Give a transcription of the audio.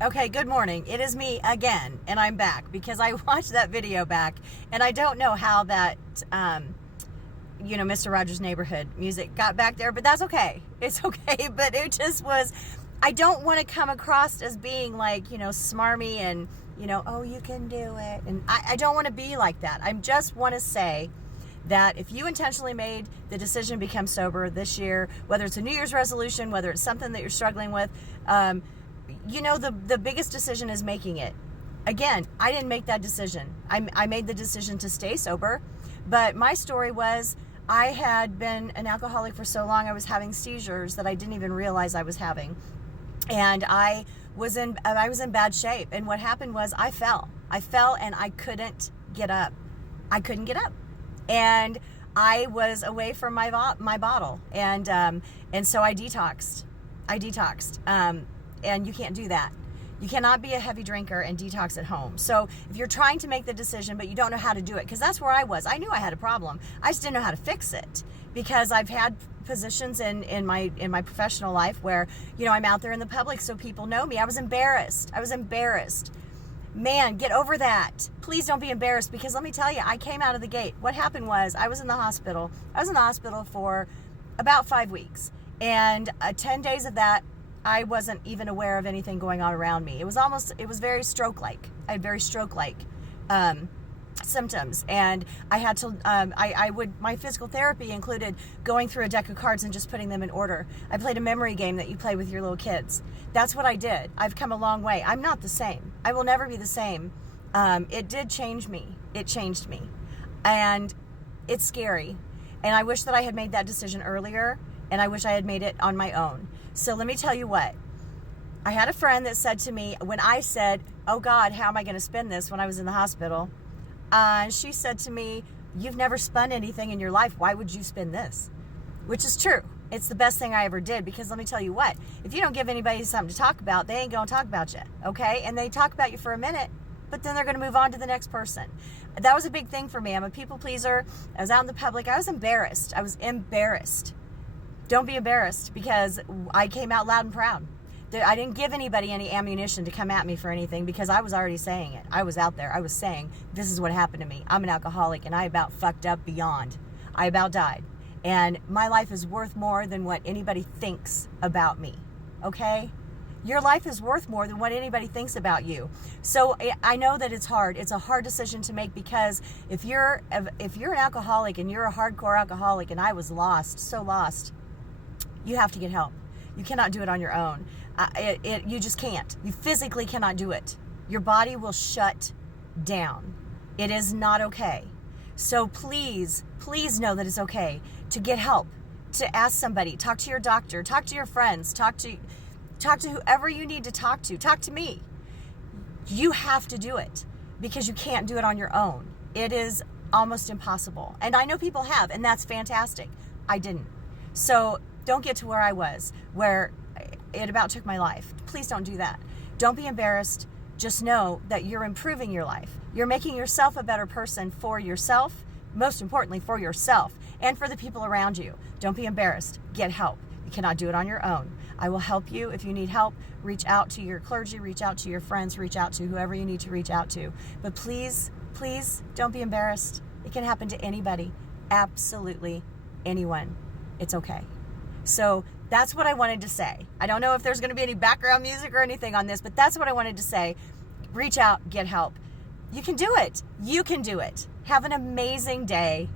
Okay, good morning. It is me again, and I'm back because I watched that video back, and I don't know how that, Mr. Rogers' Neighborhood music got back there, but that's okay. It's okay, but it just was, I don't want to come across as being like, smarmy and, oh, you can do it. And I don't want to be like that. I just want to say that if you intentionally made the decision to become sober this year, whether it's a New Year's resolution, whether it's something that you're struggling with, the biggest decision is making it. Again, I didn't make that decision. I made the decision to stay sober, but my story was I had been an alcoholic for so long, I was having seizures that I didn't even realize I was having. And I was in bad shape. And what happened was I fell and I couldn't get up. And I was away from my bottle. And so I detoxed. And you can't do that. You cannot be a heavy drinker and detox at home. So if you're trying to make the decision, but you don't know how to do it, because that's where I was. I knew I had a problem. I just didn't know how to fix it, because I've had positions in my professional life where, I'm out there in the public so people know me. I was embarrassed. Man, get over that. Please don't be embarrassed, because let me tell you, I came out of the gate. What happened was I was in the hospital. I was in the hospital for about 5 weeks. And 10 days of that, I wasn't even aware of anything going on around me. It was very stroke-like. I had very stroke-like symptoms. And I had to, my physical therapy included going through a deck of cards and just putting them in order. I played a memory game that you play with your little kids. That's what I did. I've come a long way. I'm not the same. I will never be the same. It did change me. It changed me. And it's scary. And I wish that I had made that decision earlier, and I wish I had made it on my own. So let me tell you what. I had a friend that said to me, when I said, oh God, how am I going to spin this, when I was in the hospital? And she said to me, you've never spun anything in your life. Why would you spin this? Which is true. It's the best thing I ever did, because let me tell you what, if you don't give anybody something to talk about, they ain't going to talk about you, okay? And they talk about you for a minute, but then they're going to move on to the next person. That was a big thing for me. I'm a people pleaser. I was out in the public. I was embarrassed. Don't be embarrassed, because I came out loud and proud. I didn't give anybody any ammunition to come at me for anything, because I was already saying it. I was out there. I was saying, this is what happened to me. I'm an alcoholic, and I about fucked up beyond. I about died. And my life is worth more than what anybody thinks about me. Okay? Your life is worth more than what anybody thinks about you. So I know that it's hard. It's a hard decision to make, because if you're an alcoholic and you're a hardcore alcoholic, and I was lost, so lost, you have to get help. You cannot do it on your own. You just can't. You physically cannot do it. Your body will shut down. It is not okay. So please know that it's okay to get help, to ask somebody, talk to your doctor, talk to your friends, talk to whoever you need to talk to. Talk to me. You have to do it, because you can't do it on your own. It is almost impossible. And I know people have, and that's fantastic. I didn't. So don't get to where I was, where it about took my life. Please don't do that. Don't be embarrassed. Just know that you're improving your life. You're making yourself a better person for yourself, most importantly for yourself, and for the people around you. Don't be embarrassed. Get help. You cannot do it on your own. I will help you if you need help. Reach out to your clergy, reach out to your friends, reach out to whoever you need to reach out to. But please don't be embarrassed. It can happen to anybody, absolutely anyone. It's okay. So that's what I wanted to say. I don't know if there's going to be any background music or anything on this, but that's what I wanted to say. Reach out, get help. You can do it. You can do it. Have an amazing day.